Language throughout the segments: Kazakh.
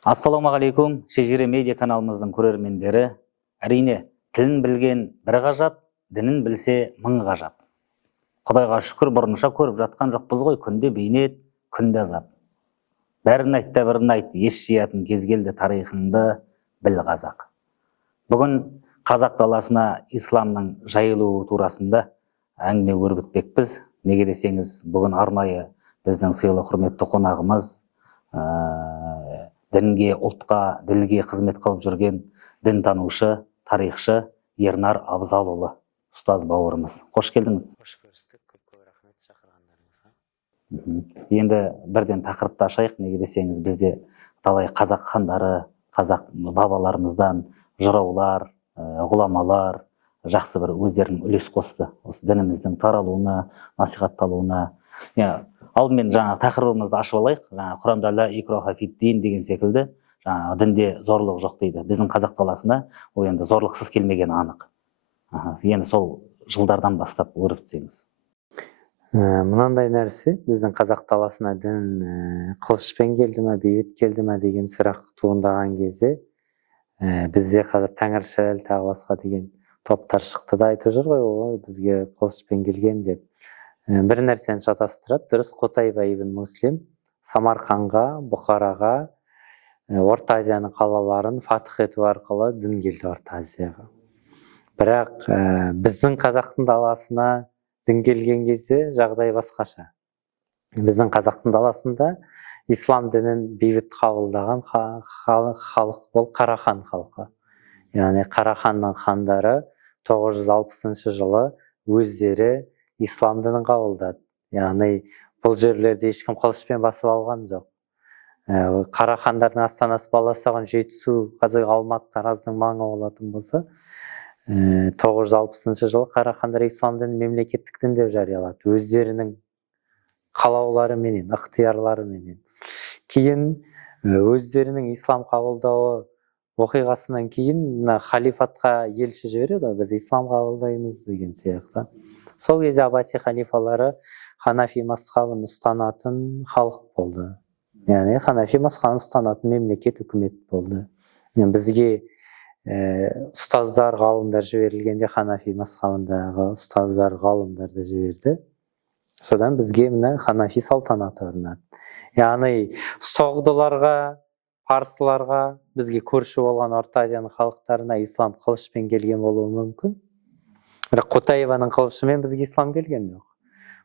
Ассалаумағалейкум, Шежіре медиа каналымыздың көрермендері. Әрине, тілін білген бір ғажап, дінін білсе мың ғажап. Құдайға шүкір, бұрынша көріп жатқан жоқпыз ғой, күнде бейнет, күнде азап. Бәрін айт та бірін айт, ес жиятын кез келді тарихыңды біл қазақ. Бүгін қазақ даласына исламның жайылуы турасында әңгіме өрбітпекпіз. Неге десеңіз, бүгін арнайы біздің сыйлы құрметті қонағымыз, дінге, ұлтқа, ділге қызмет қылып жүрген дінтанушы, тарихшы Ернар Абзалұлы ұстаз бауырымыз. Қош келдіңіз. Қош көрістік, көп рахмет шақырғандарыңызға. Енді бірден тақырыпты ашайық. Неге десеңіз, бізде талай қазақ хандары, қазақ бабаларымыздан жыраулар, ғұламалар жақсы бір өздерінің үлес қосты осы дініміздің таралуына, насихатталуына. Алдымен тақырыбымызды ашып алайық. Құранда ла икраха фид-дин деген секілді, дінде зорлық жоқ дейді. Біздің қазақ даласына ол енді зорлықсыз келмеген анық. Енді сол жылдардан бастап өрбітсеңіз. Мынандай нәрсе, біздің қазақ даласына дін қылышпен келді ме, бейбіт келді ме деген сұрақ туындаған кезде, бізде қазір тәңіршіл тағы басқа деген топтар шықты да айтып жүр ғой, ой, бізге қылышпен келген деп. Бір нәрсені шатастырады. Дұрыс, Қутайба ибн Муслим Самарқанға, Бұхараға, Орта Азияның қалаларын фатх ету арқылы дін келді Орта Азияға. Бірақ біздің қазақтың даласына дін келген кезде жағдай басқаша. Біздің қазақтың даласында ислам дінін бейбіт қабылдаған халық бол Қарахан халқы. Яғни Қараханның хандары 960 жылы өздері ислам дінін қабылдады. Яғни бұл жерлерде ешкім қылышпен басып алған жоқ. Қарахандардың астанасы баласаған Жетісу, қазір Алматы, Тараздың маңы болатын болса, 960 жылы Қарахандар ислам дінін мемлекеттік дін деп жариялады. Өздерінің қалаулары менен, ықтиярлары менен. Кейін өздерінің ислам қабылдауы оқиғасынан кейін халифатқа елші жібереді, біз ислам қабылдаймыз деген сияқты. Сол кезде Аббаси халифалары Ханафи мазхабын ұстанатын халық болды. Яғни Ханафи мазхабын ұстанатын мемлекет, үкімет болды. Бізге ұстаздар, ғалымдар жіберілгенде Ханафи мазхабындағы ұстаздар, ғалымдарды жіберді. Содан бізге мына Ханафи салтанаты орнады. Яғни соғдыларға, парсыларға, бізге көрші болған Орта Азияның халықтарына ислам қылышпен келген болуы мүмкін. Бірақ Қутайбаның қылышымен бізге ислам келген жоқ.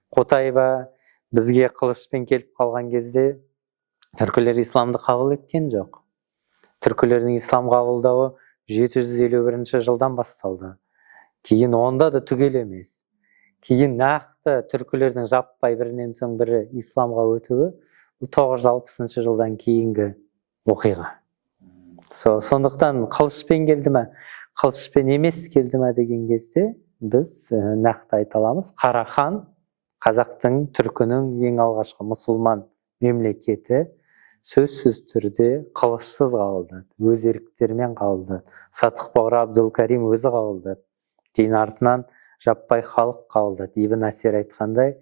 Қутайба бізге қылышпен келіп қалған кезде түркілер исламды қабыл еткен жоқ. Түркілердің ислам қабылдауы 751 жылдан басталды. Кейін онда да түгел емес. Кейін нақты түркілердің жаппай бірінен соң бірі исламға өтуі 960 жылдан кейінгі оқиға. Сондықтан қылышпен келді ме, қылышпен емес келді ме деген кезде біз нақты айта аламыз. Қарахан қазақтың, түркінің ең алғашқы мұсылман мемлекеті сөзсіз түрде қылышсыз қабылдады, өз еріктерімен қабылдады. Сатық Бауыр Абдул-Карим өзі қабылдады. Кейін артынан жаппай халық қабылдады. Ибн Асир айтқандай,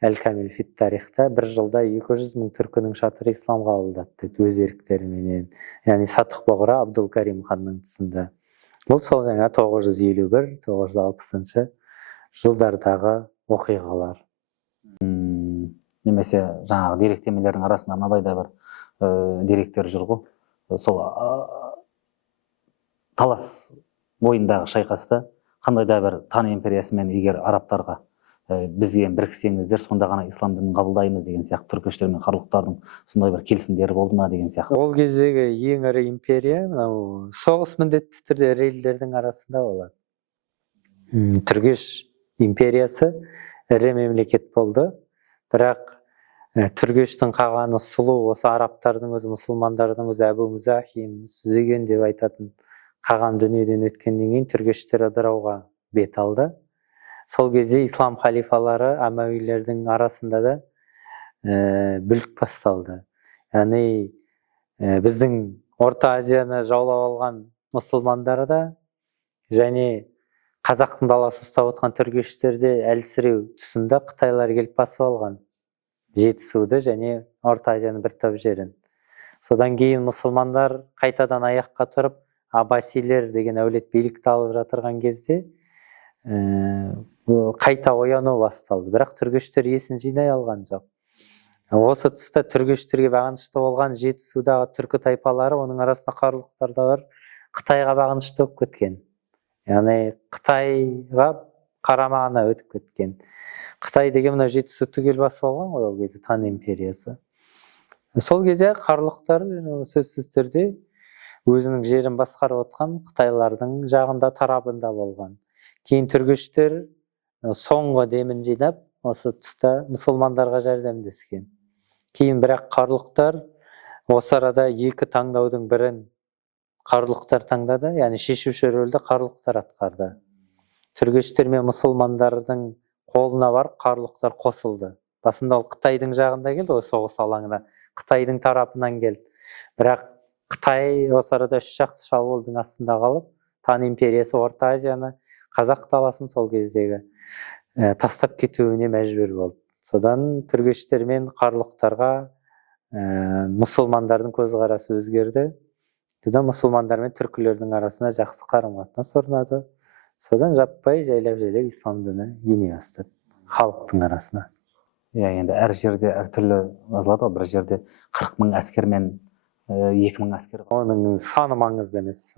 Әл-Камил фит тарихта бір жылда 200 мың түркінің шатыры ислам қабылдады, өз еріктеріменен. Яғни Сатық Бауыр Абдул-Карим ханның тұсында. Бұл сол жаңа 951-960 жылдардағы оқиғалар. Немесе жаңағы деректемелердің арасында мынадай да бір деректер жүр ғой. Сол талас бойындағы шайқаста қандай да бір тан империясымен егер арабтарға бізге біріксеңіздер, сонда ғана ислам дінін қабылдаймыз деген сияқты түркіштер мен қарлықтардың сондай бір келісімдері болды ма деген сияқты. Ол кездегі ең ірі империя соғыс міндетті түрде ірі елдердің арасында болады. Түргеш империясы ірі мемлекет болды. Бірақ Түргештің қағаны сұлу, осы арабтардың өзі, мұсылмандардың өзі Әбу Музахим, Сүзеген деп айтатын қаған дүниеден өткеннен кейін түргештер ыдырауға бет алды. Сол кезде ислам халифалары Амауилердің арасында да бүлік басталды. Яғни біздің Орта Азияны жаулап алған мұсылмандары да және қазақтың даласы ұстап отқан түргештерде әлсіреу тұсында Қытайлар келіп басып алған Жетісуды және Орта Азияның бір топ жерін. Содан кейін мұсылмандар қайтадан аяққа тұрып, аббасилер деген әулет билікті алып жатырған кезде қайта ояну басталды. Бірақ түргештер есін жинай алған жоқ. Осы тұста түргештерге бағынышты болған Жетісудағы түркі тайпалары, оның арасында қарлықтар да бар, Қытайға бағынышты болып кеткен. Яғни Қытайға қарамағына өтіп кеткен. Қытай деген мына Жетісу түгел басып алған ғой ол кезде, Тан империясы. Сол кезде қарлықтар сөзсіз түрде өзінің жерін басқарып отқан қытайлардың жағында, тарабында болған. Кейін түргештер соңғы демін жинап, осы тұста мұсылмандарға жәрдемдескен. Кейін бірақ қарлықтар осы арада екі таңдаудың бірін қарлықтар таңдады, яғни шешуші рөлді қарлықтар атқарды. Түргештер мен мұсылмандардың қолына бар қарлықтар қосылды. Басында ол Қытайдың жағында келді ғой, соғыс алаңына, Қытайдың тарапынан келді. Бірақ Қытай осы арада үш жақты шабуылдың астында қалып, Тан империясы Орта Азияны, Қазақ даласын сол кездегі тастап кетуіне мәжбүр болды. Содан түргештер мен қарлықтарға мұсылмандардың көзқарасы өзгерді. Содан мұсылмандар мен түркілердің арасында жақсы қарым-қатынас орнады. Содан жаппай жайлап ислам діні ене бастады халықтың арасына. Енді әр жерде әртүрлі жазылады ғой, бір жерде 40 мың әскер мен 2 мың әскер. Оның саны маңызды емес,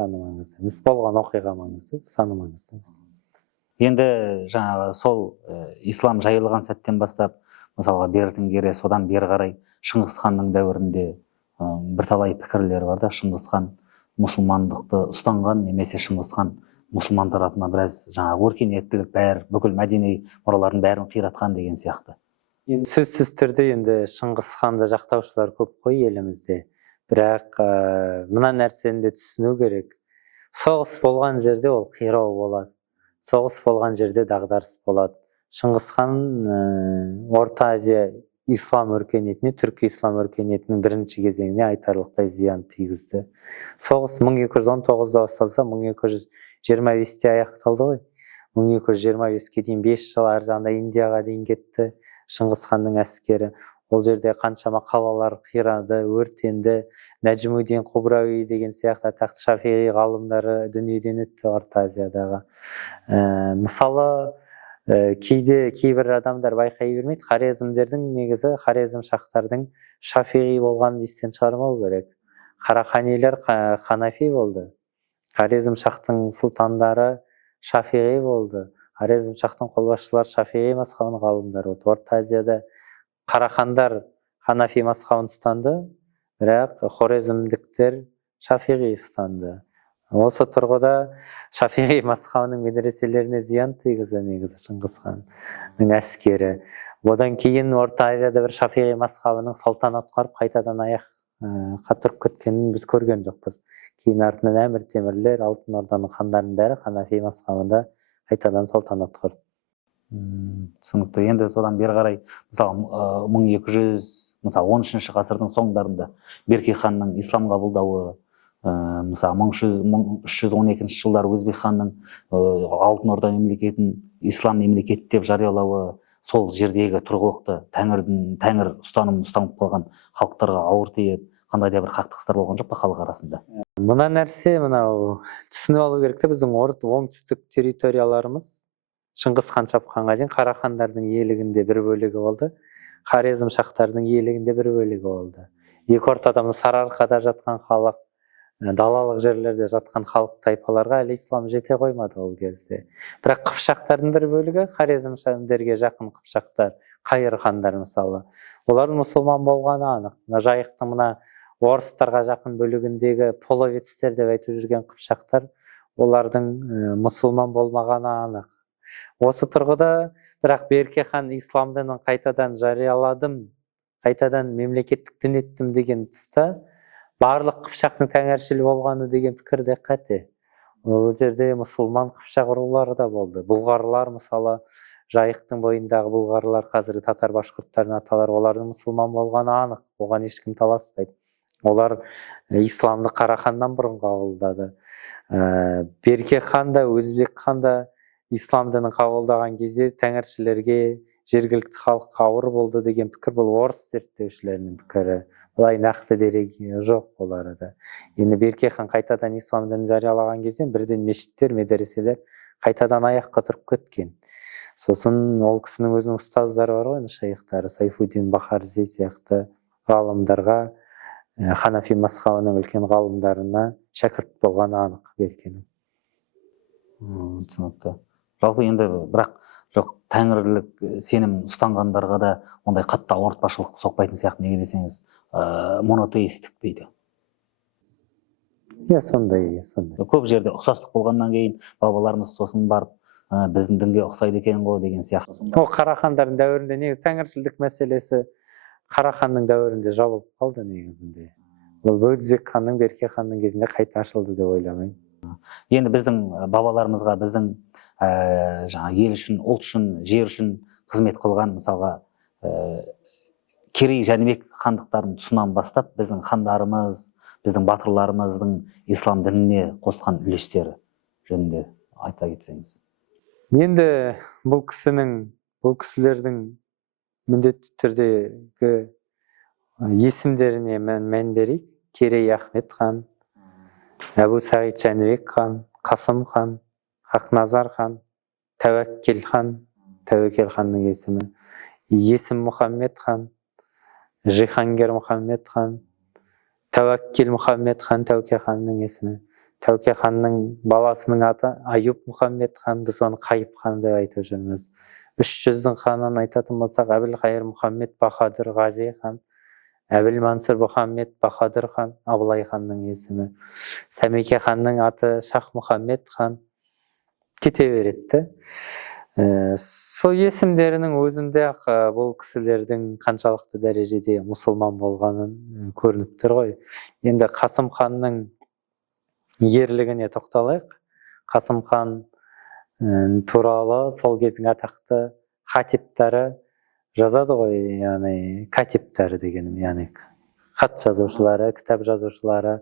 болған оқиға маңызды, саны маңызды емес. Енді жаңағы сол ислам жайылған сәттен бастап, мысалға бертін келе содан бері қарай Шыңғыс ханның дәуірінде бірталай пікірлер бар да, Шыңғыс хан мұсылмандықты ұстанған, немесе Шыңғыс хан мұсылман тарапына біраз жаңағы өркениеттілік бәрі, бүкіл мәдени мұралардың бәрін қиратқан деген сияқты. Енді сөзсіз түрде енді Шыңғыс ханды жақтаушылар көп қой елімізде. Бірақ мына нәрсені де түсіну керек. Соғыс болған жерде ол қирау болады. Соғыс болған жерде дағдарыс болады. Шыңғыс хан Орта Азия ислам өркениетіне, түркі ислам өркениетінің бірінші кезеңіне айтарлықтай зиян тигізді. Соғыс 1219-да басталса, 1225-те аяқталды ғой. 1225-ке дейін 5 жыл ар жағында Индияға дейін кетті Шыңғыс ханның әскері. Ол жерде қаншама қалалар қирады, өртенді. Нәжмудин Құбрауи деген сияқты атақты шафиғи ғалымдары дүниеден өтті Орта Азиядағы. Мысалы, кейбір адамдар байқай бермейді, Хорезмдердің негізі Хорезм шахтардың шафиғи болғанын естен шығармау керек. Қараханилер ханафи болды. Хорезм шахтың сұлтандары шафиғи болды. Хорезм шахтың қолбасшылары шафиғи мазхабының ғалымдары болды. Орта Азияда Қарахандар ханафи мазхабын ұстанды, бірақ хорезмдіктер шафиғи ұстанды. Осы тұрғыда шафиғи мазхабының медреселеріне зиян тигізді негізі Шыңғыс ханның әскері. Одан кейін Орта Азияда бір шафиғи мазхабының салтанат құрып, қайтадан аяққа тұрып кеткенін біз көрген жоқпыз. Кейін артынан Әмір Темірлер, Алтын Орданың хандарының бәрі ханафи мазхабында қайтадан салтанат құрды. Түсінікті. Енді содан бері қарай, мысалы 1300 ғасырдың соңдарында Берке ханның ислам қабылдауы, мысалы 1312 жылдары Өзбек ханның Алтын Орда мемлекетін ислам мемлекеті деп жариялауы, сол жердегі тұрғылықты тәңір ұстанымын ұстанып қалған халықтарға ауыр тиеді, қандай да бір қақтығыстар болған жоқ па халық арасында? Мына нәрсе, түсініп алу керек те, біздің оңтүстік территорияларымыз Шыңғыс хан шапқанға дейін Қарахандардың иелігінде бір бөлігі болды, Хорезм шахтардың иелігінде бір бөлігі болды. Екі ортада Сарыарқада жатқан халық, далалық жерлерде жатқан халық тайпаларға әлі ислам жете қоймады ол кезде. Бірақ қыпшақтардың бір бөлігі, Хорезм шахтарға жақын қыпшақтар, Қайыр хандар мысалы, олардың мұсылман болғаны анық. Жайықтың орыстарға жақын бөлігіндегі половецтер деп айтып жүрген қыпшақтар, олардың мұсылман болмағаны анық. Осы тұрғыда, бірақ Берке хан ислам дінін қайтадан жарияладым, қайтадан мемлекеттік дін еттім деген тұста, барлық қыпшақтың тәңіршіл болғаны деген пікір де қате. Ол жерде мұсылман қыпшақ рулары да болды. Бұлғарлар, мысалы, жайықтың бойындағы бұлғарлар, қазіргі татар башқұрттардың аталары, олардың мұсылман болғаны анық, оған ешкім таласпайды. Олар исламды Қараханнан бұрын қабылдады. Берке хан да, Өзбек хан да ислам дінін қабылдаған кезде тәңіршілерге, жергілікті халыққа ауыр болды деген пікір, бұл орыс зерттеушілерінің пікірі. былай нақты дерек жоқ ол арада. Енді Берке хан қайтадан ислам дінін жариялаған кезде бірден мешіттер, медреселер қайтадан аяққа тұрып кеткен. Сосын ол кісінің өзінің ұстаздары бар ғой, шейхтары, Сайфуддин Бахарзи сияқты ғалымдарға, Ханафи мазхабының үлкен ғалымдарына шәкірт болғаны анық Беркенің. Түсінікті. Жалпы енді бірақ жоқ, тәңірлік сенім ұстанғандарға да ондай қатты ауыртпашылық соқпайтын сияқты, неге десеңіз, монотеистік дейді. Сондай. Көп жерде ұқсастық болғаннан кейін бабаларымыз сосын барып біздің дінге ұқсайды екен ғой деген сияқты. Ол Қарахандардың дәуірінде негізі тәңіршілдік мәселесі Қараханның дәуірінде жабылып қалды негізінде. Бұл Өзбек ханның, Берке ханның кезінде қайта ашылды деп ойламаймын. Енді біздің бабаларымызға біздің жаңа ел үшін, ұлт үшін, жер үшін қызмет қылған, мысалға Керей Жәнібек хандықтарын тұсынан бастап біздің хандарымыз, біздің батырларымыздың ислам дініне қосқан үлестері жөнінде айта кетсеңіз. Енді бұл кісілердің міндетті түрдегі есімдеріне мән берейік. Керей Ахмет хан, Әбу Сағид Жәнібек хан, Қасым хан, Хақназар хан, Тәуәккел хан, Тәуекел ханның есімі, Есім Мұхаммед хан, Жихангер Мұхаммед хан, Тәуәккел Мұхаммед хан, Тәуке ханның есімі. Тәуке ханның баласының аты Аюб Мұхаммед хан, біз оны Қайып хан деп айтып жүрміз. 300-дің ханын айтатын болсақ, Әбілқайыр Мұхаммед Бахадүр Ғази хан, Әбіл-Мансұр Мұхаммед Бахадүр хан, Абылай ханның есімі. Сәмеке ханның аты Шах Мұхаммед хан, кете береді. Сол есімдерінің өзінде бұл кісілердің қаншалықты дәрежеде мұсылман болғанын көрініп тұр ғой. Енді Қасым ханның ерлігіне тоқталайық. Қасым хан туралы сол кездің атақты хатиптары жазады ғой, яғни катиптары дегенім, яғни хат жазушылары, кітап жазушылары.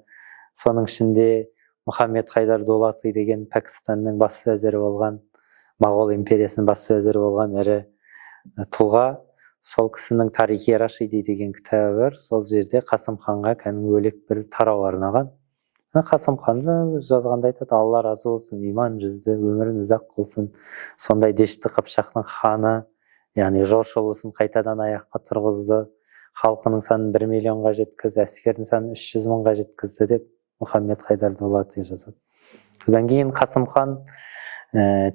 Соның ішінде Мұхаммед Хайдар Дулати деген Пәкістанның бас вәзірі болған, Моғол империясының бас вәзірі болған ірі тұлға. Сол кісінің Тарихи Рашиди деген кітабы бар. Сол жерде Қасым ханға кәдімгі бөлек бір тарау арнаған. Қасым ханды жазғанда айтады: Алла разы болсын, иман жүзді, өмірін ұзақ қылсын. Сондай Дешті Қыпшақтың ханы, яғни жошылысын қайтадан аяққа тұрғызды, халқының санын 1 миллионға жеткізді, әскердің санын 300 мыңға жеткізді деп Мұхаммед Хайдар Дулати жазады. Содан кейін Қасым хан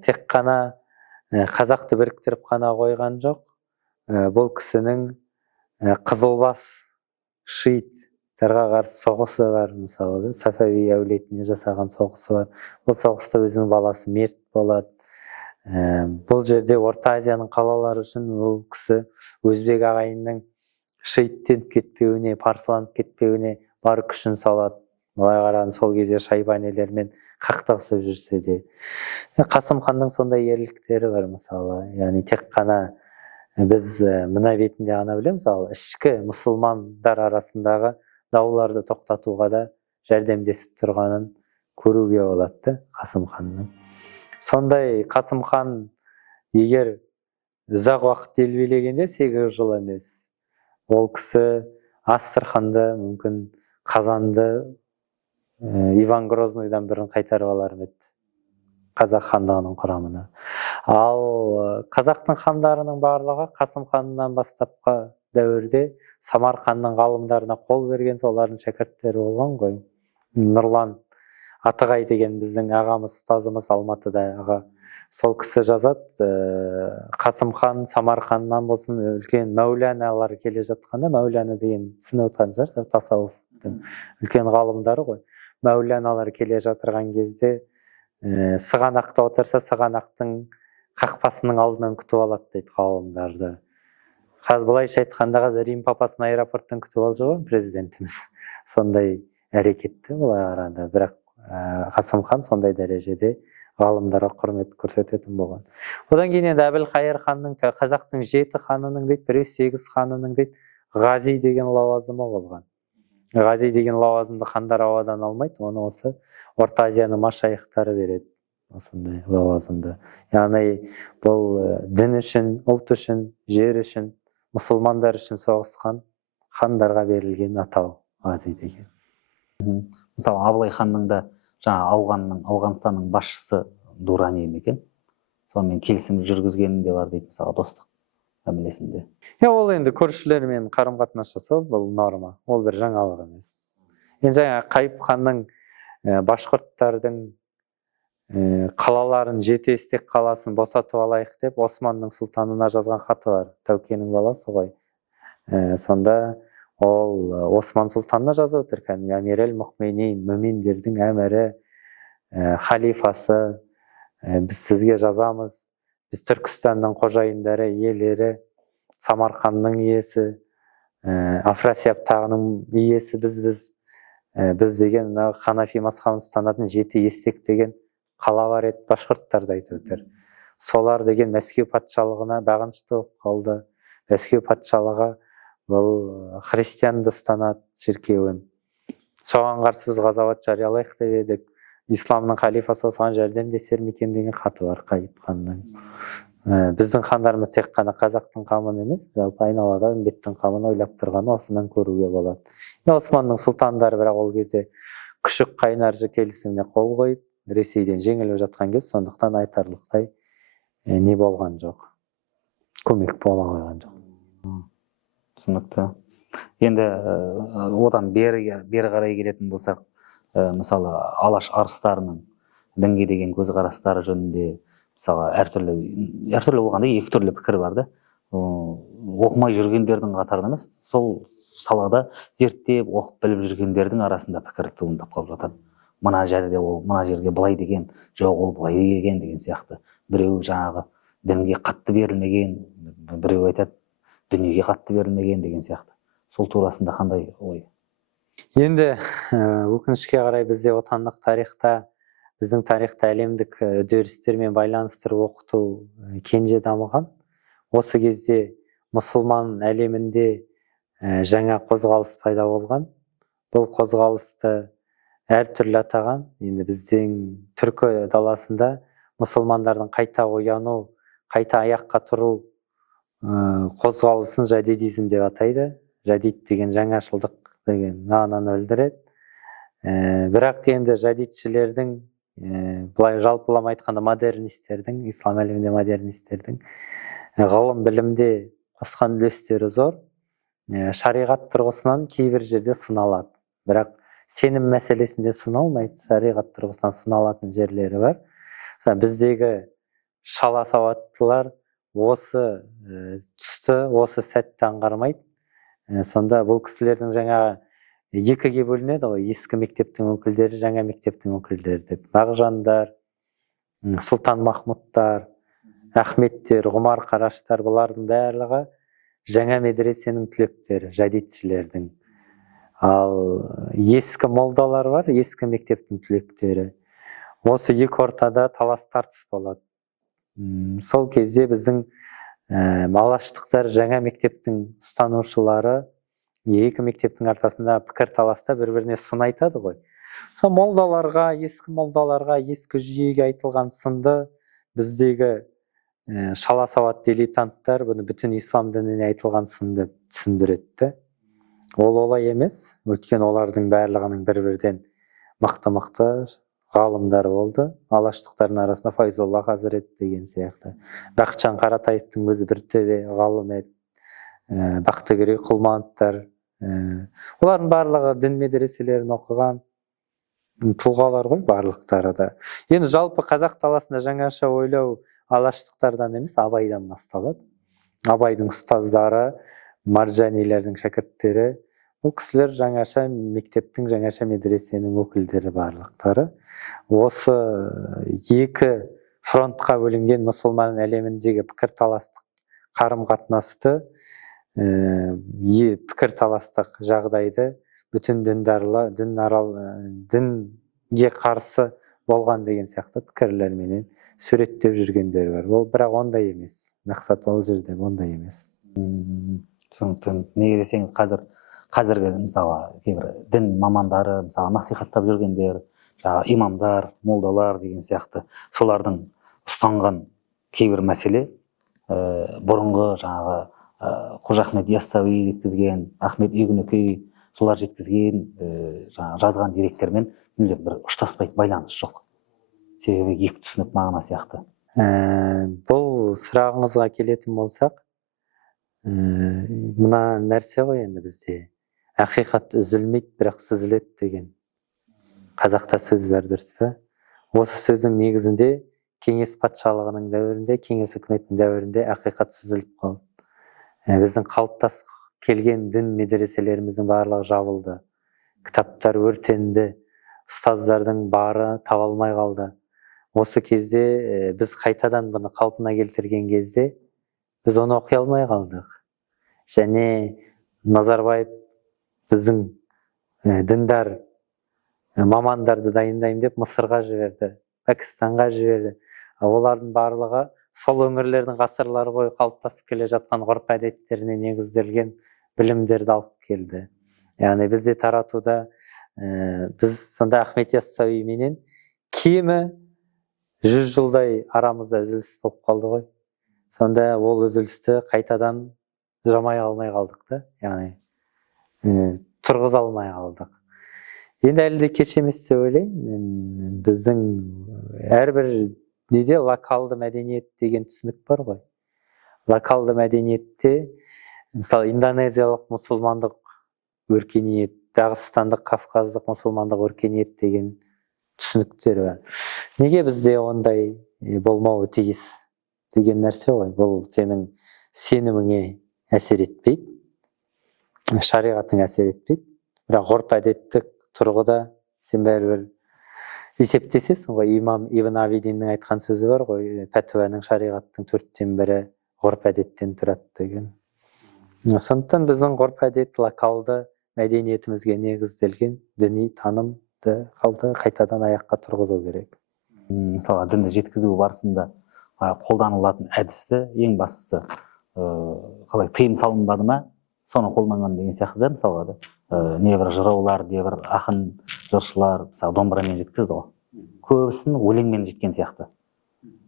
тек қана қазақты біріктіріп қана қойған жоқ. Бұл кісінің Қызылбас шииттарға қарсы соғысы бар, мысалы, Сафави әулетіне жасаған соғысы бар. Бұл соғыста өзінің баласы мерт болады. Бұл жерде Орта Азияның қалалары үшін бұл кісі өзбек ағайынның шииттеніп кетпеуіне, парсыланып кетпеуіне бар күшін салады. Былай қараған сол кезде шайбанилермен қақтығысып жүрсе де. Қасым ханның сондай ерліктері бар, мысалы. Яғни тек қана біз мына бетінде ғана білеміз, ал ішкі мұсылмандар арасындағы дауларды тоқтатуға да жәрдемдесіп тұрғанын көруге болады Қасым ханның. Сондай Қасым хан егер ұзақ уақыт ел билегенде 8 жыл емес, ол кісі Астраханьды, мүмкін Қазанды Иван Грозныйдан бірін қайтарып алар еді қазақ хандығының құрамына. Ал қазақтың хандарының барлығы Қасым ханнан бастапқы дәуірде Самарқанның ғалымдарына қол берген, солардың шәкірттері болған ғой. Нұрлан Атығай деген біздің ағамыз, ұстазымыз Алматыда аға. Сол кісі жазады, Қасым хан Самарқаннан болсын, үлкен мәуләналар келе жатқанда, мәуләна деген түсініп отырған шығар, тасауфтың үлкен ғалымдары ғой. Мәуләналар келе жатырған кезде сығанақта отырса, сығанақтың қақпасының алдынан күтіп алады дейді ғалымдарды. Қазір былайша айтқанда қазір Рим папасын аэропорттан күтіп алып жүрген президентіміз. Сондай әрекетті былай қарағанда, бірақ Қасым хан сондай дәрежеде ғалымдарға құрмет көрсететін болған. Одан кейін енді Әбілқайыр ханның, қазақтың 7 ханының дейді, біреу 8 ханының дейді, Ғази деген лауазымы болған. Ғази деген лауазымды хандар ауадан алмайды, оны осы Орта Азияның машайықтары береді, осындай лауазымды. Яғни бұл дін үшін, ұлт үшін, жер үшін, мұсылмандар үшін соғысқан хандарға берілген атау ғази деген. Мысалы Абылай ханның да жаңа Ауғанстанның басшысы Дурани ме екен? Сонымен келісім жүргізгені де бар дейді, мысалы достық мәмілесінде. Ол енді көршілермен қарым-қатынас жасау бұл норма, ол бір жаңалық емес. Енді жаңа Қайып ханның башқұрттардың қалаларын Жетестек қаласын босатып алайық деп Османның сұлтанына жазған хаты бар. Тәукенің баласы ғой. Сонда ол Осман сұлтанына жазып отыр, кәдімгі Амир эль-Муъминин, мүминдердің әмірі, халифасы, біз сізге жазамыз, біз Түркістанның қожайындары, иелері, Самарқанның иесі, Афрасияп тағының иесі біз деген Ханафи мазхабын ұстанатын Жеті Естек деген қала бар еді, башқұрттарды айтып отыр. Солар деген Мәскеу патшалығына бағынышты болып қалды. Мәскеу патшалығы бұл христианды ұстанады, шіркеуін. Соған қарсы біз ғазауат жариялайық деп едік. Исламның халифасы осыған жәрдемдесер ме екен деген хаты бар Қайып ханның. Біздің хандарымыз тек қана қазақтың қамын емес, жалпы айналада үмбеттің қамын ойлап тұрғаны осынан көруге болады. Османның сұлтандары бірақ ол кезде күшік қайнаржы келісіміне қол қойып, Ресейден жеңіліп жатқан кез, сондықтан айтарлықтай не болған жоқ, көмек бола қойған жоқ. Түсінікті. Енді одан бері қарай келетін болсақ, мысалы Алаш арыстарының дінге деген көзқарастары жөнінде мысалы әртүрлі болғанда екі түрлі пікір бар да. Оқымай жүргендердің қатарында емес, сол салада зерттеп оқып біліп жүргендердің арасында пікір туындап қалып жатады. Мына жерге былай деген, жоқ ол былай деген сияқты. Біреу жаңағы дінге қатты берілмеген, біреу айтады дүниеге қатты берілмеген деген сияқты. Сол турасында қандай ой? Енді өкінішке қарай бізде отандық тарихта, біздің тарихта әлемдік үдерістермен байланыстырып оқыту кенже дамыған. Осы кезде мұсылман әлемінде жаңа қозғалыс пайда болған. Бұл қозғалысты әртүрлі атаған. Енді біздің түркі даласында мұсылмандардың қайта ояну, қайта аяққа тұру қозғалысын жадидизм деп атайды. Жадид деген жаңашылдық деген мағынаны білдіреді. Бірақ енді жадидшілердің, былай жалпылама айтқанда модернистердің, ислам әлемінде модернистердің ғылым білімде қосқан үлестері зор. Шариғат тұрғысынан кейбір жерде сыналады. Бірақ сенім мәселесінде сыналмайды, шариғат тұрғысынан сыналатын жерлері бар. Біздегі шала сауаттылар осы түсті, осы сәтті аңғармайды. Сонда бұл кісілердің жаңағы екіге бөлінеді ғой, ескі мектептің өкілдері, жаңа мектептің өкілдері деп. Мағжандар, Сұлтан Махмұттар, Ахметтер, Ғұмар Қараштар, бұлардың барлығы жаңа медресенің түлектері, жадидшілердің. Ал ескі молдалар бар, ескі мектептің түлектері. Осы екі ортада талас тартыс болады. Сол кезде біздің алаштықтар жаңа мектептің ұстанушылары екі мектептің ортасында пікір таласта бір-біріне сын айтады ғой. Сол молдаларға, ескі жүйеге айтылған сынды біздегі шала сауатты дилетанттар бұны бүтін ислам дініне айтылған сынды түсіндіреді. Ол олай емес, өйткені олардың барлығының бір-бірден мықты ғалымдары болды. Алаштықтардың арасында Файзолла Хазірет деген сияқты. Бақытжан Қаратаевтың өзі бір төбе ғалым еді. Бақтыгерей Құлмановтар. Олардың барлығы дін медреселерін оқыған тұлғалар ғой, барлықтары да. Енді жалпы қазақ даласында жаңаша ойлау алаштықтардан емес, Абайдан басталады. Абайдың ұстаздары, маржанилердің шәкірттері, бұл кісілер жаңаша мектептің, жаңаша медресенің өкілдері барлықтары. Осы екі фронтқа бөлінген мұсылман әлеміндегі пікір таластық қарым-қатынасты, пікір таластық жағдайды бүтін дінге қарсы болған деген сияқты пікірлерменен суреттеп жүргендер бар. Ол бірақ ондай емес. Мақсат ол жерде ондай емес. Түсінікті. Неге десеңіз, қазіргі мысалы кейбір дін мамандары, мысалы насихаттап жүргендер, имамдар, молдалар деген сияқты, солардың ұстанған кейбір мәселе бұрынғы жаңағы Қожа Ахмет Яссауи жеткізген, Ахмет Игінекей солар жеткізген жаңағы жазған деректермен мүлдем бір ұштаспайды, байланыс жоқ. Себебі екі түсінік мағына сияқты. Бұл сұрағыңызға келетін болсақ, мына нәрсе ғой енді бізде ақиқат үзілмейді, бірақ сүзіледі деген қазақта сөз бар, дұрыс па? Осы сөздің негізінде кеңес патшалығының дәуірінде, кеңес үкіметінің дәуірінде ақиқат сүзіліп қалды. Біздің қалыптасып келген дін медреселеріміздің барлығы жабылды, кітаптар өртенді, ұстаздардың бары таба алмай қалды. Осы кезде біз қайтадан бұны қалпына келтірген кезде біз оны оқи алмай қалдық. Және Назарбаев біздің діндар мамандарды дайындаймын деп Мысырға жіберді, Пәкістанға жіберді. Олардың барлығы сол өңірлердің ғасырлар бойы қалыптасып келе жатқан ғұрп әдеттеріне негізделген білімдерді алып келді. Яғни бізде таратуда біз сонда Ахмет Яссауи менен кемі 100 жылдай арамызда үзіліс болып қалды ғой. Сонда ол үзілісті қайтадан жамай алмай қалдық та, яғни тұрғыза алмай қалдық. Енді әлі де кеш емес деп ойлаймын. Біздің әрбір неде локалды мәдениет деген түсінік бар ғой. Локалды мәдениетте, мысалы, индонезиялық мұсылмандық өркениет, дағыстандық, кавказдық мұсылмандық өркениет деген түсініктер бар. Неге бізде ондай болмауы тиіс деген нәрсе ғой. Бұл сенің сеніміңе әсер етпейді, шариғатың әсер етпейді, бірақ ғұрп әдеттік тұрғыда сен бәрібір есептесесің ғой. Имам Ибн Абидиннің айтқан сөзі бар ғой, пәтуаның, шариғаттың 4/1 ғұрп әдеттен тұрады деген. Сондықтан біздің ғұрп әдет локалды мәдениетімізге негізделген діни танымды қайтадан аяққа тұрғызу керек. Мысалы, дінді жеткізу барысында қолданылатын әдісті ең бастысы қалай тыйым салынбады ма, соны қолданған деген сияқты. Мысалға небір жыраулар, небір ақын жыршылар мысалы домбырамен жеткізді ғой. Көбісін өлеңмен жеткен сияқты.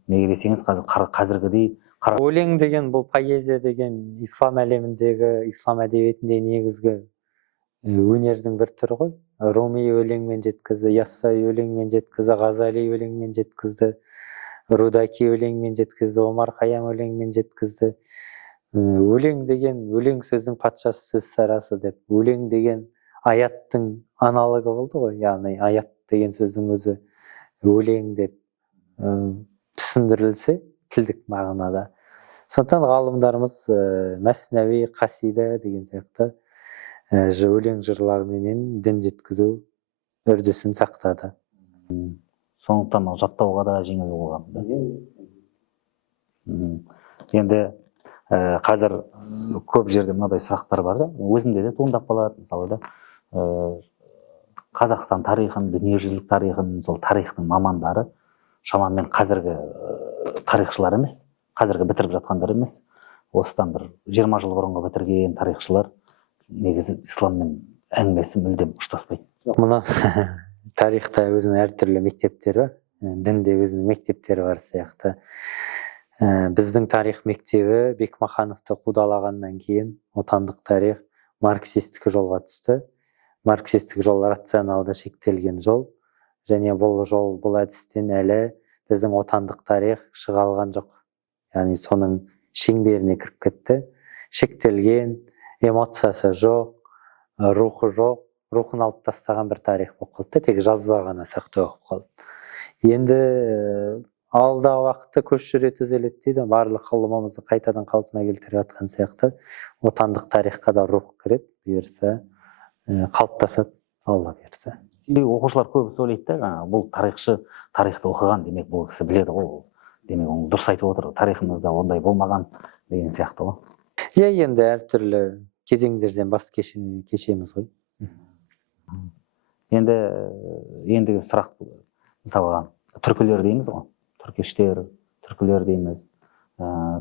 Неге десеңіз, қазіргідей өлең деген, бұл поэзия деген ислам әлеміндегі, ислам әдебиетіндегі негізгі өнердің бір түрі ғой. Руми өлеңмен жеткізді, Яссауи өлеңмен жеткізді, Ғазали өлеңмен жеткізді, Рудаки өлеңмен жеткізді, Омар Хайям өлеңмен жеткізді. Өлең деген, өлең сөздің патшасы, сөз сарасы деп. Өлең деген аяттың аналогы болды ғой. Яғни аят деген сөздің өзі өлең деп түсіндірілсе, тілдік мағынада. Сондықтан ғалымдарымыз Мәснәуи, Қасида деген сияқты өлең жырларменен дін жеткізу үрдісін сақтады. Сондықтан жаттауға да жеңіл болған. Енді қазір көп жерде мынадай сұрақтар бар да, өзімде де туындап қалады. Мысалы да Қазақстан тарихын, дүниежүзілік тарихын, сол тарихтың мамандары шамамен қазіргі тарихшылар емес, қазіргі бітіріп жатқандар емес, осыдан бір 20 жыл бұрынғы бітірген тарихшылар негізі исламмен әңгімесі мүлдем ұштаспайды. Мұны тарихта өзінің әртүрлі мектептері, дінде өзінің мектептері бар сияқты. Біздің тарих мектебі Бекмахановты қудалағаннан кейін отандық тарих марксистік жолға түсті. Марксистік жол рационалды шектелген жол, және бұл жол, бұл әдістен әлі біздің отандық тарих шыға алған жоқ. Яғни соның шеңберіне кіріп кетті. Шектелген, эмоциясы жоқ, рухы жоқ, рухын алып тастаған бір тарих болып қалды. Тек жазба ғана сақтау болып қалды. Енді алдағы уақытта көш жүре түзеледі дейді, барлық ғылымымызды қайтадан қалпына келтіріп жатқан сияқты отандық тарихқа да рух кіреді, бұйырса қалыптасады, алла бұйырса. Оқушылар көбісі ойлайды да, бұл тарихшы тарихты оқыған, демек бұл кісі біледі ғой, демек оны дұрыс айтып отыр, тарихымызда ондай болмаған деген сияқты ғой. Иә, енді әртүрлі кезеңдерден бас кешеміз ғой. Енді сұрақ, мысалға түркілер дейміз ғой, түркештер, түркілер дейміз.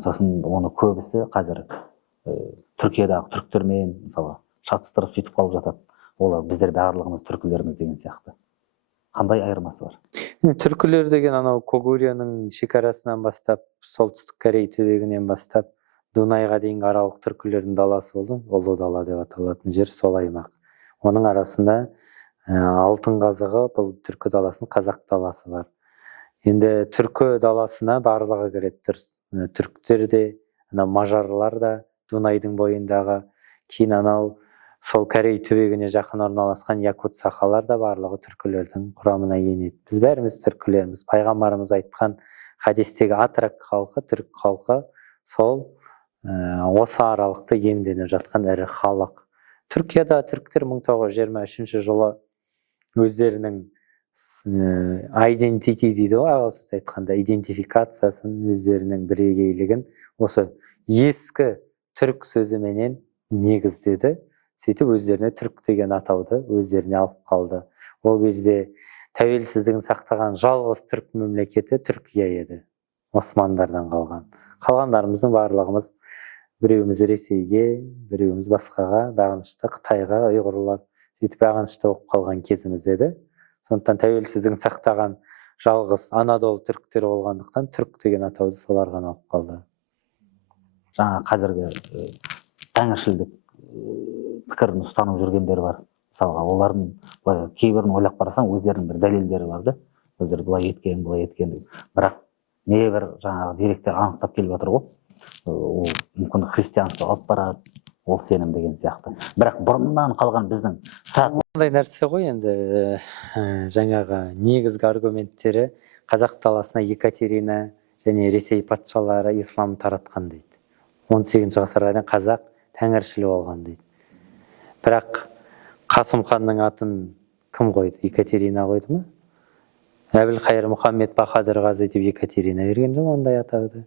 Сосын оны көбісі қазір Түркиядағы түріктермен мысалы шатыстырып сөйтіп қалып жатады. Олар біздер барлығымыз түркілеріміз деген сияқты. Қандай айырмасы бар? Түркілер деген анау Когурияның шекарасынан бастап, солтүстік Корей түбегінен бастап, Дунайға дейінгі аралық түркілердің даласы болды, Ұлы дала деп аталатын жер сол аймақ. Оның арасында алтын қазығы, бұл түркі даласының қазақ даласы бар. Енді түркі даласына барлығы кіреді. Түріктер де, мажарлар да Дунайдың бойындағы, кейін анау сол Корей түбегіне жақын орналасқан якут сахалар да барлығы түркілердің құрамына енеді. Біз бәріміз түркілерміз. Пайғамбарымыз айтқан хадистегі атрак халқы, түрік халқы сол осы аралықты иемденіп жатқан ірі халық. Түркияда түріктер 1923 жылы өздерінің identity дейді ғой, ағылшынша айтқанда идентификациясын, өздерінің бірегейлігін осы ескі түрік сөзіменен негіздеді. Сөйтіп өздеріне түрік деген атауды өздеріне алып қалды. Ол кезде тәуелсіздігін сақтаған жалғыз түрік мемлекеті Түркия еді, османдардан қалған. Қалғандарымыздың барлығымыз біреуіміз Ресейге, біреуіміз басқаға бағынышты, Қытайға, ұйғырлар сөйтіп бағынышты болып қалған кезіміз еді. Сондықтан тәуелсіздігін сақтаған жалғыз Анадолы түріктер болғандықтан түрік деген атауды соларға алып қалды. Жаңа қазіргі тәңіршілдік пікірін ұстанып жүргендер бар. Мысалға, олардың кейбірін ойлап қарасаң, өздерінің бір дәлелдері бар да. Өздері былай еткен, былай еткен деп. Бірақ небір жаңағы деректер анықтап келіп жатыр ғой. Ол мүмкін христианство алып барады, ол сенім деген сияқты. Бірақ бұрыннан қалған біздің Ондай нәрсе ғой енді, жаңағы негізгі аргументтері қазақ даласына Екатерина және Ресей патшалары ислам таратқан дейді. 18 ғасырға дейін қазақ тәңіршіл болған дейді. Бірақ Қасым ханның атын кім қойды? Екатерина қойды ма? Әбілқайыр Мұхаммед Бахадыр Ғази деп Екатерина берген жоқ ондай атауды.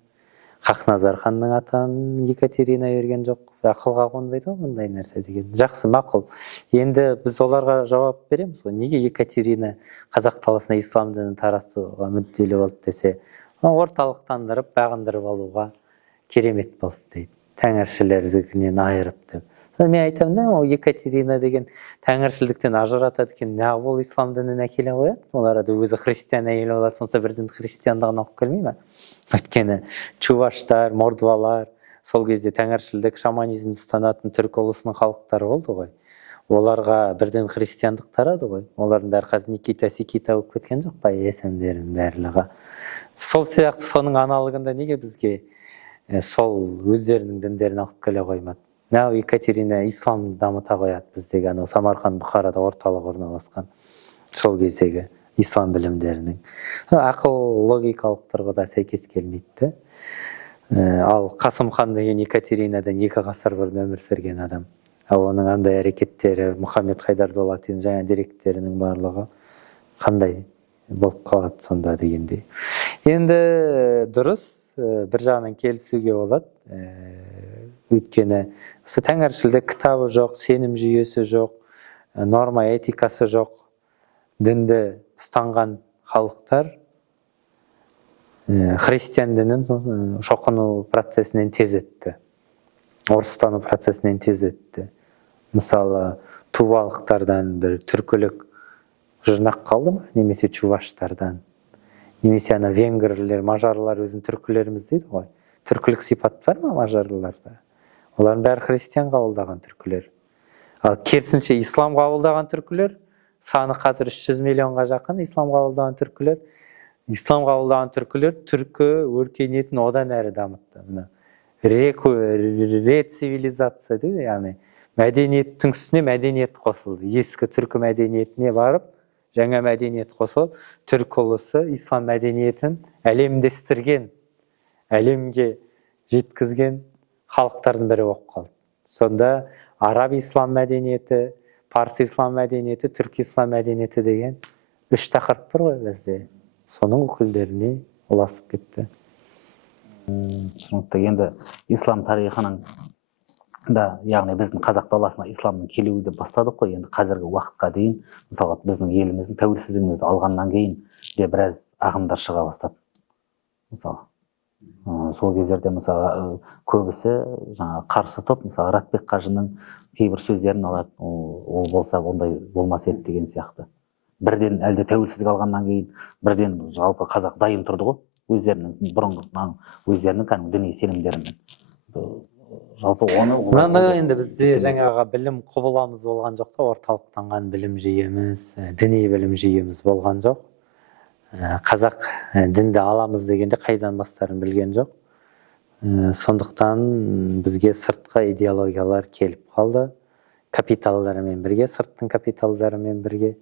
Хақназар ханның атын Екатерина берген жоқ. Ақылға қонбайды ғой мұндай нәрсе деген. Жақсы, мақұл. Енді біз оларға жауап береміз ғой. Неге Екатерина қазақ даласына ислам дінін таратуға мүдделі болды десе, орталықтандырып, бағындырып алуға керемет болды дейді. Тәңіршілердікінен айырып деп. Мен айтамын, ол Екатерина деген тәңіршілдіктен ажыратады екен, ол ислам дінін әкеле қояды. Олар да өзі христиан әйел болатын болса, бірден христиандығын алып келмей ме? Өйткені чуваштар, мордвалар сол кезде тәңіршілдік, шаманизмді ұстанатын түрік ұлысының халықтары болды ғой. Оларға бірден христиандық тарады ғой. Олардың бәрі қазір Никита Сикита болып кеткен жоқ па, есімдерінің барлығы. Сол сияқты соның аналогында неге бізге сол өздерінің діндерін алып келе қоймады? Екатерина ислам дамыта қояды біздегі, Самарқан, Бұхарада орталық орналасқан сол кездегі ислам білімдерінің. Ақыл логикалық тұрғыда сәйкес келмейді. Ал Қасым хан деген Екатеринадан 2 ғасыр бұрын өмір сүрген адам. Оның андай әрекеттері, Мұхаммед Хайдар Дулатидың жаңа деректерінің барлығы қандай болып қалады сонда дегендей. Енді дұрыс, бір жағынан келісуге болады. Өйткені осы тәңіршілдік кітабы жоқ, сенім жүйесі жоқ, норма этикасы жоқ, дінді ұстанған халықтар христиан дінін шоқыну процесінен тез өтті. Орыстану процесінен тез өтті. Мысалы, тувалықтардан бір түркілік жұрнақ қалды ма? Немесе чуваштардан. Немесе венгрлер, мажарлар өзін түркілеріміз дейді ғой. Түркілік сипат бар ма мажарларда? Олардың бәрі христиан қабылдаған түркілер. Ал керісінше ислам қабылдаған түркілер, саны қазір 300 миллионға жақын ислам қабылдаған түркілер. Ислам қабылдаған түркілер түркі өркениетін одан әрі дамытты. Рецивилизация дейді, яғни мәдениеттің үстіне мәдениет қосылды. Ескі түркі мәдениетіне барып, жаңа мәдениет қосылып, түркі ұлысы ислам мәдениетін әлемдестірген, әлемге жеткізген халықтардың бірі болып қалды. Сонда араб ислам мәдениеті, парсы ислам мәдениеті, түркі ислам мәдениеті деген 3 тақырып бар ғой бізде. Соның өкілдеріне ұласып кетті. Түсінікті. Енді ислам тарихының да, яғни біздің қазақ даласына исламның келуі де бастадық қой. Енді қазіргі уақытқа дейін, мысалға біздің еліміздің тәуелсіздігімізді алғаннан кейін де біраз ағымдар шыға бастады. Мысалы, сол кездерде мысалы көбісі жаңа қарсы топ, мысалы Ратбек қажының кейбір сөздерін алады, ол болса ондай болмас еді деген сияқты. Бірден әлде тәуелсіздік алғаннан кейін бірден жалпы қазақ дайын тұрды ғой, өздерінің бұрынғы өздерінің діни сенімдерімен. жалпы оны мынандай енді бізде жаңағы білім құбыламыз болған жоқ та, орталықтанған білім жүйеміз, діни білім жүйеміз болған жоқ. Қазақ дінді аламыз дегенде қайдан бастарын білген жоқ. Сондықтан бізге сыртқы идеологиялар келіп қалды. Капиталдарымен бірге, сырттың капиталдарымен бірге.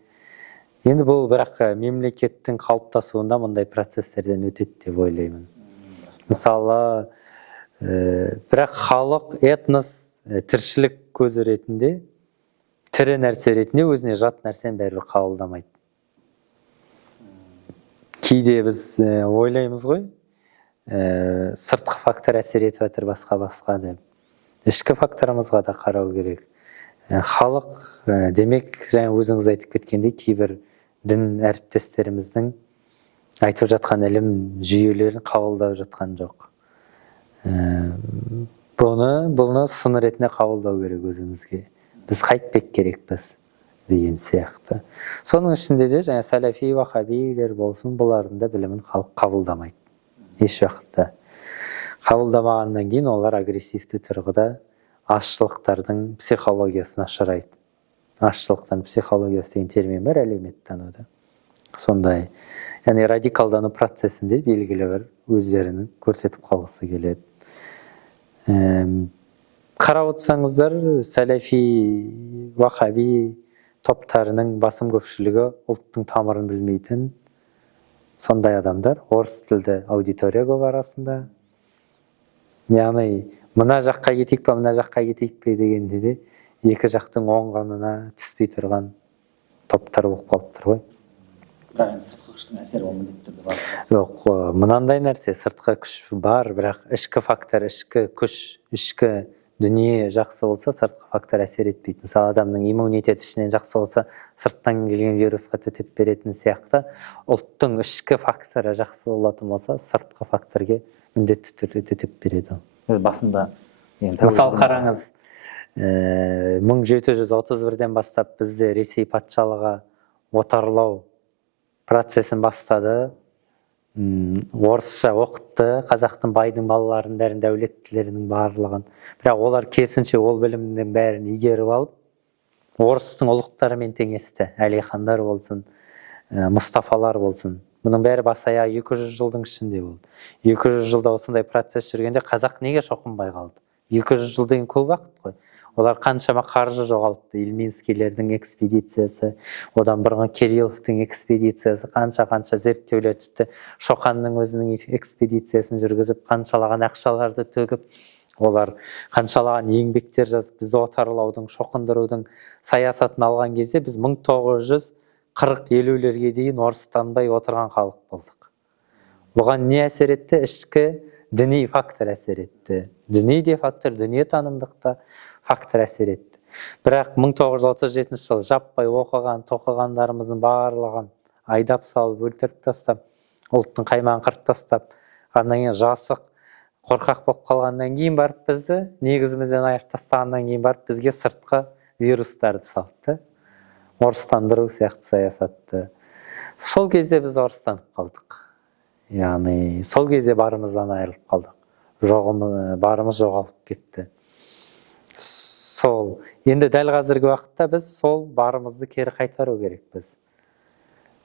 Енді бұл бірақ мемлекеттің қалыптасуында мұндай процестерден өтеді деп ойлаймын. Мысалы, бірақ халық, этнос, тіршілік көзі ретінде, тірі нәрсе ретінде өзіне жат нәрсені бәрібір қабылдамайды. Кейде біз ойлаймыз ғой, сыртқы фактор әсер етіп жатыр басқа деп. Ішкі факторымызға да қарау керек. Халық, демек, жаңа өзіңіз айтып кеткендей, кейбір дін әріптестеріміздің айтып жатқан ілім жүйелерін қабылдап жатқан жоқ. Бұны сын ретінде қабылдау керек өзімізге. Біз қайтпек керекпіз деген сияқты. Соның ішінде де жаңа сәләфи, вахабилер болсын, бұлардың да білімін халық қабылдамайды. Еш уақытта. Қабылдамағаннан кейін олар агрессивті тұрғыда азшылықтардың психологиясына ұшырайды. Азшылықтың психологиясы деген термин бар әлеуметтануда. Сондай, яғни радикалдану процесінде белгілі бір өздерінің көрсетіп қалғысы келеді. Қарап отырсаңыздар, сәләфи, вахаби топтарының басым көпшілігі ұлттың тамырын білмейтін сондай адамдар, орыс тілді аудитория көп арасында. Яғни, мына жаққа кетейік пе, мына жаққа кетейік пе дегенде де екі жақтың оңғанына түспей тұрған топтар болып қалып тұр ғой. Бірақ сыртқы күштің әсері ол міндетті түрде бар. Жоқ, мынандай нәрсе, сыртқы күш бар, бірақ ішкі фактор, ішкі күш, ішкі дүние жақсы болса, сыртқы фактор әсер етпейді. Мысалы, адамның иммунитеті ішінен жақсы болса, сырттан келген вирусқа төтеп беретін сияқты, ұлттың ішкі факторы жақсы болатын болса, сыртқы факторге міндетті түрде төтеп береді. Басында мысалы қараңыз, 1731-ден бастап бізде Ресей патшалығы отарлау процесін бастады. Орысша оқытты, қазақтың байдың балаларын бәрін, дәулеттілерінің барлығын. Бірақ олар керісінше ол білімнің бәрін игеріп алып, орыстың ұлықтарымен теңесті. Әлихандар болсын, Мұстафалар болсын. Бұның бәрі бас-аяғы 200 жылдың ішінде болды. 200 жылда осындай процесс жүргенде қазақ неге шоқынбай қалды? 200 жыл деген көп уақыт қой. Олар қаншама қаржы жоғалтты. Ильминскийлердің экспедициясы, одан бұрын Кирилловтың экспедициясы, қанша зерттеулер, тіпті Шоқанның өзінің экспедициясын жүргізіп, қаншалаған ақшаларды төгіп, олар қаншалаған еңбектер жазып, бізді отарлаудың, шоқындырудың саясатын алған кезде біз 1940-50-лерге дейін орыстанбай отырған халық болдық. Бұған не әсер етті? Ішкі діни фактор әсер етті. Діни де фактор, дүниетанымдықта фактор әсер етті. Бірақ 1937 жылы жаппай оқыған, тоқығандарымыздың барлығын айдап салып, өлтіріп тастап, ұлттың қаймағын қырып тастап, ғаннан кейін жасық, қорқақ болып қалғаннан кейін барып бізді, негізімізден айырып тастағаннан кейін барып бізге сыртқы вирустарды салды. Орыстандыру сияқты саясатты. Сол кезде біз орыстанып қалдық. Яғни, сол кезде барымыздан айырылып қалдық. Барымыз жоғалып кетті. Сол. Енді дәл қазіргі уақытта біз сол барымызды кері қайтару керекпіз.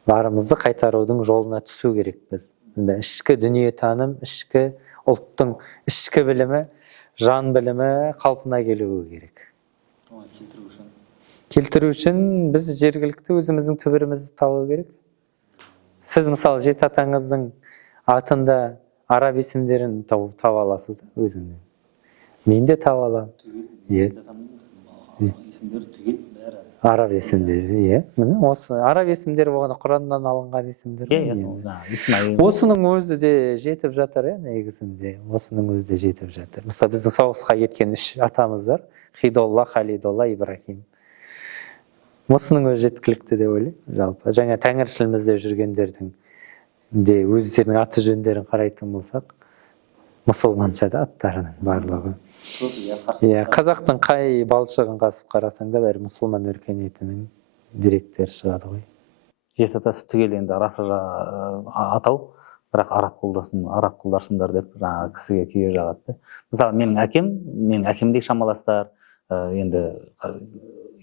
Барымызды қайтарудың жолына түсу керекпіз. Ішкі дүниетаным, ішкі ұлттың ішкі білімі, жан білімі қалпына келуі керек. Келтіру үшін біз жергілікті өзіміздің түбірімізді табу керек. Сіз мысалы жеті атаңыздың атында араб есімдерін таба аласыз өзіңнен. Мен де таба аламын. Араб есімдері, осы араб есімдері болғанда Құраннан алынған есімдер. Осының өзі де жетіп жатыр, негізінде. Осының өзі де жетіп жатыр. Мысалы біздің соғысқа кеткен 3 атамыздар, Хидолла, Халидолла, Ибрахим. Осының өзі жеткілікті деп ойлаймын, жалпы. Жаңа тәңіршілімізде жүргендердің де өздерінің аты жөндерін қарайтын болсақ, мұсылманша да аттарының барлығы. Қазақтың қай балшығын қасып қарасаң да бәрі мұсылман өркениетінің деректері шығады ғой. Жеті атасы түгел енді арабша атау. бірақ араб құлдарсыңдар деп жаңағы кісіге күйе жағады да. Мысалы менің әкемдей шамаластар енді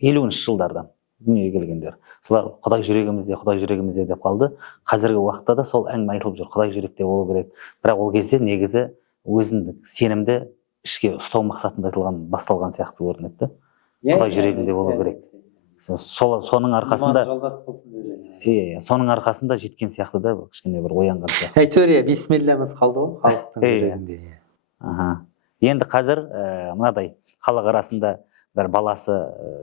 50-ші жылдардан дүниеге келгендер. Солар Құдай жүрегімізде деп қалды. Қазіргі уақытта да сол әңгіме айтылып жүр. Құдай жүректе болу керек. Бірақ ол кезде негізі өзіндік сенімді ішке ұстау мақсатында басталған сияқты көрінеді да. Құдай жүрегінде болу керек. Соның арқасында соның арқасында жеткен сияқты да, кішкене бір оянған сияқты. Әйтеуір бисмиллямыз қалды ғой халықтың жүрегінде. Енді қазір мынадай халық арасында бір баласы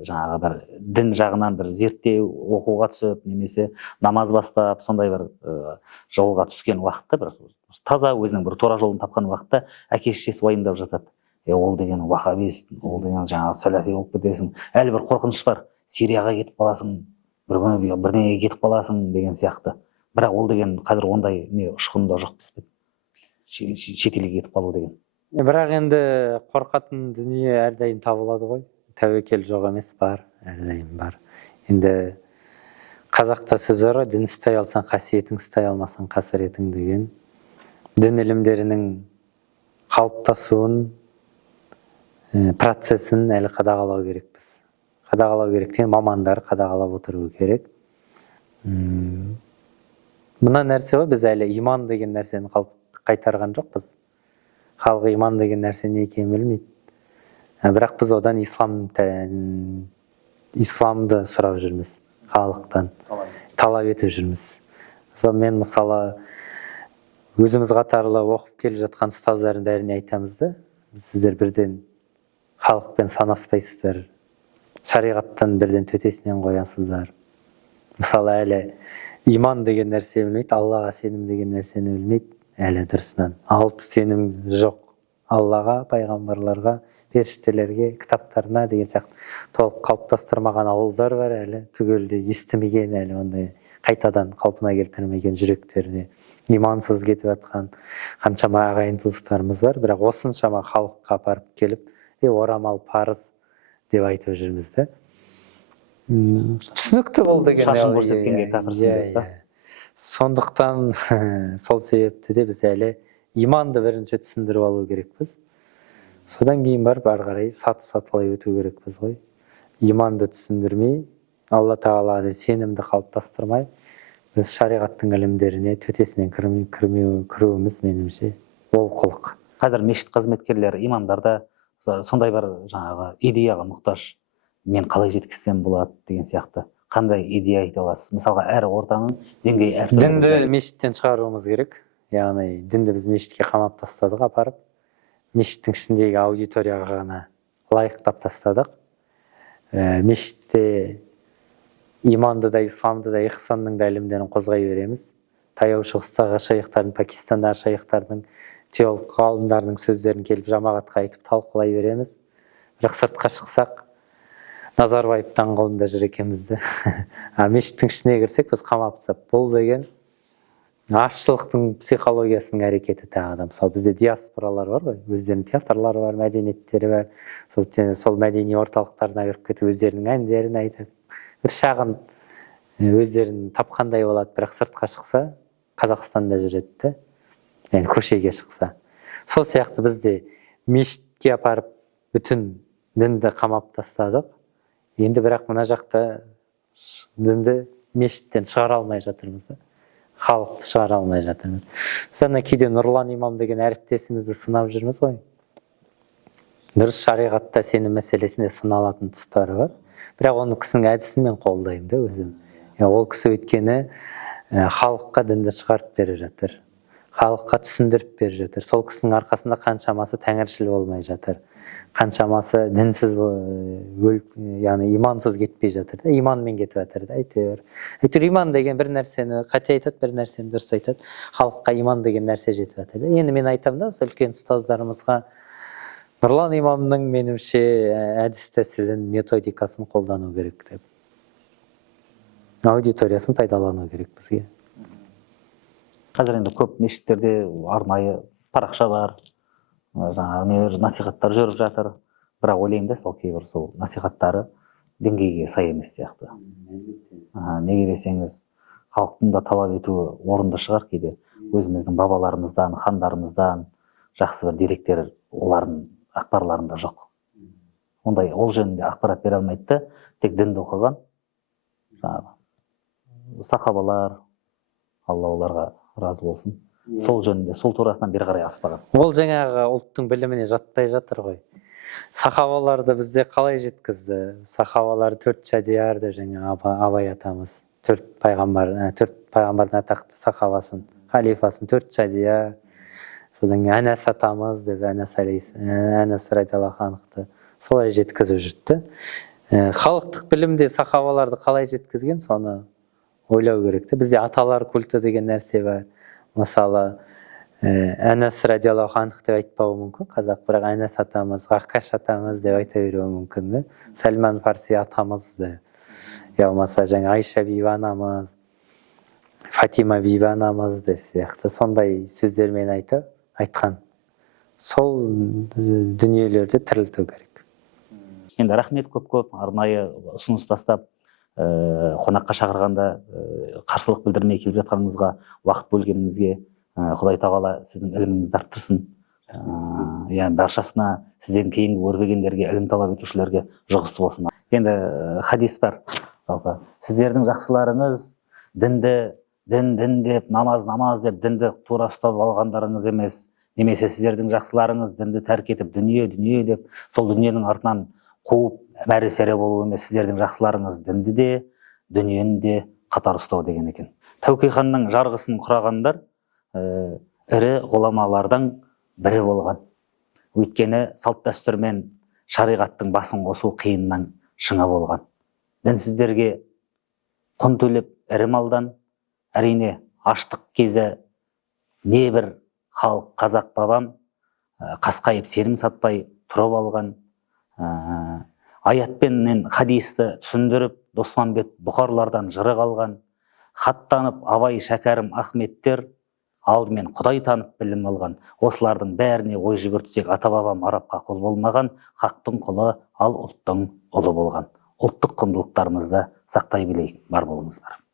жаңағы бір дін жағынан бір зерттеу оқуға түсіп, немесе намаз бастап, сондай бір жолға түскен уақытта, бір таза өзінің бір тура жолын тапқан уақытта әке-шешесі уайымдап жатады. Ол деген вахабист, ол деген жаңағы сәләфи болып кетесің. Әлі бір қорқыныш бар. Сирияға кетіп қаласың, бір күні бірдеңеге кетіп қаласың деген сияқты. Бірақ ол деген қазір ондай ұшқында жоқ біспеді. Шетелге кетіп қалу деген. Бірақ енді қорқатын дүние әрдайым табылады ғой. Тәуекел жоқ емес, бар, әрдайым бар. Енді қазақта сөз бар ғой, дін ұстай алсаң қасиетің, ұстай алмасаң қасіретің деген. Дін ілімдерінің қалыптасуын, процесін әлі қадағалау керекпіз. Қадағалау керек деген мамандар қадағалап отыру керек. Мына нәрсе ғой, біз әлі иман деген нәрсені қайтарған жоқпыз. Халық иман деген нәрсе не екенін білмейді. Бірақ біз одан исламды сұрап жүрміз, халықтан талап етіп жүрміз. Мен мысалы өзіміз қатарлы оқып келе жатқан ұстаздардың бәріне айтамыз да, сіздер бірден халықпен санаспайсыздар, шариғаттан бірден төтесінен қоясыздар. Мысалы әлі иман деген нәрсе білмейді, Аллаға сенім деген нәрсені білмейді, әлі дұрысынан. Алты сенім жоқ. Аллаға, пайғамбарларға, періштелерге, кітаптарына деген сияқты толық қалыптастырмаған ауылдар бар әлі, түгелде естімеген, әлі ондай қайтадан қалпына келтірмеген жүректеріне имансыз кетіп жатқан қаншама ағайын туыстарымыз бар. Бірақ осыншама халыққа апарып келіп, орамал парыз деп айтып жүрміз да. Түсінікті бол деген. Шашын көрсеткенге кәпірсің деп. Сондықтан сол себепті де біз әлі иманды бірінші түсіндіріп алу керекпіз. Содан кейін барып ары қарай сатылай өту керекпіз ғой. Иманды түсіндірмей, Алла Тағалаға сенімді қалыптастырмай, біз шариғаттың ілімдеріне төтесінен кіруіміз меніңше олқылық. Қазір мешіт қызметкерлері, имамдарда сондай бір жаңағы идеяға мұқтаж. Мен қалай жеткізсем болады деген сияқты. Қандай идея айта аласыз? Мысалға әр ортаның деңгейі әртүрлі. Дінді мешіттен шығаруымыз керек. Яғни дінді біз мешітке қамап тастадық, апарып мешіттің ішіндегі аудиторияға ғана лайықтап тастадық. Мешітте иманды да, исламды да, ихсанның да ілімдерін қозғай береміз. Таяу шығыстағы шайхтардың, Пакистандағы шайхтардың, теолог ғалымдардың сөздерін келіп жамағатқа айтып талқылай береміз. Бірақ сыртқа шықсақ, Назарбаев даңғылында жүр екенбізді. Мешіттің ішіне кірсек, біз қамап тастап, бұл деген ашшылықтың психологиясының әрекеті тағы да. Мысалы бізде диаспоралар бар ғой, өздерінің театрлары бар, мәдениеттері бар. Сол мәдени орталықтарына кіріп кетіп, өздерінің әндерін айтып, бір шағын өздерін тапқандай болады. Бірақ сыртқа шықса, Қазақстанда жүреді, яғни көшеге шықса. Сол сияқты бізде мешітке апарып бүтін дінді қамап тастадық. Енді бірақ мына жақта дінді мешіттен шығара алмай жатырмыз. Халықты шығара алмай жатырмыз. Мысалы кейде Нұрлан имам деген әріптесімізді сынап жүрміз ғой. Дұрыс шариғатта сенім мәселесінде сыналатын тұстары бар. Бірақ оны кісінің әдісін мен қолдаймын да өзім. Ол кісі өйткені халыққа дінді шығарып беріп жатыр. Халыққа түсіндіріп беріп жатыр. Сол кісінің арқасында қаншамасы тәңіршіл болмай жатыр. Қаншамасы дінсіз, яғни имансыз кетпей жатыр. Иманмен кетіп жатыр. Әйтеуір иман деген бір нәрсені қате айтады, бір нәрсені дұрыс айтады. Халыққа иман деген нәрсе жетіп жатыр. Енді мен айтамын да, үлкен ұстаздарымызға Нұрлан имамның меніңше әдіс тәсілін, методикасын қолдану керек деп. Аудиториясын пайдалану керек бізге. Қазір енді көп мешіттерде арнайы парақша бар, жаңағы насихаттар жүріп жатыр. Бірақ ойлаймын да, сол кейбір сол насихаттары деңгейге сай емес сияқты. Неге десеңіз, халықтың да талап етуі орынды шығар кейде. өзіміздің бабаларымыздан, хандарымыздан жақсы бір деректер олардың ақпарларында жоқ. Ондай ол жөнінде ақпарат бере алмайды да, тек дінді оқыған жаңағы сахабалар, алла оларға разы болсын, сол жөнінде, сол турасынан бері қарай аспаған. Ол жаңағы ұлттың біліміне жатпай жатыр ғой. Сахабаларды бізде қалай жеткізді? Сахабалар 4 шадияр деп жаңа Абай атамыз 4 пайғамбардың атақты сахабасын, халифасын 4 шадияр. Содан кейін Әнәс атамыз деп Әнәс радиаллаху анхты солай жеткізіп жүрді. Халықтық білімде сахабаларды қалай жеткізген, соны ойлау керек. Бізде аталар культі деген нәрсе бар. Мысалы, Әнәс радиаллаху анх деп айтпауы мүмкін қазақ, бірақ Әнәс атамыз, Ғаққаш атамыз деп айта беруі мүмкін. Сәлман Фарси атамыз деп. Я болмаса жаңа Айша бибі анамыз, Фатима бибі анамыз деп сияқты сондай сөздермен айтқан. Сол дүниелерді тірілту керек. Енді рахмет көп арнайы ұсыныс тастап, қонаққа шақырғанда қарсылық білдірмей келіп жатқаныңызға, уақыт бөлгеніңізге Құдай тағала сіздің іліміңізді арттырсын. Баршасына сізден кейінгі өрбігендерге, ілім талап етушілерге жұғысты болсын. Енді хадис бар. Сіздердің жақсыларыңыз дінді дін деп, намаз деп дінді тура ұстап алғандарыңыз емес, немесе сіздердің жақсыларыңыз дінді тәрк етіп дүние деп, сол дүниенің артынан қуып мәре-сәре болу емес, сіздердің жақсыларыңыз дінді де, дүниені де қатар ұстау деген екен. Тәуке ханның жарғысын құрағандар ірі ғұламалардан бірі болған. Өйткені салт дәстүр мен шариғаттың басын қосу қиыннан шыңа болған. Дінсіздерге құн төлеп ірі малдан, әрине аштық кезі небір халық қазақ бабам қасқайып сенім сатпай тұрып алған. Аятпен мен хадисті түсіндіріп Досманбет Бұқарлардан жыры қалған. Хаттанып Абай, Шәкәрім, Ахметтер алдымен Құдай танып білім алған. Осылардың бәріне ой жүгіртсек ата бабам арапқа құл болмаған, хақтың құлы ал ұлттың ұлы болған. Ұлттық құндылықтарымызды сақтай білейік. Бар болыңыздар.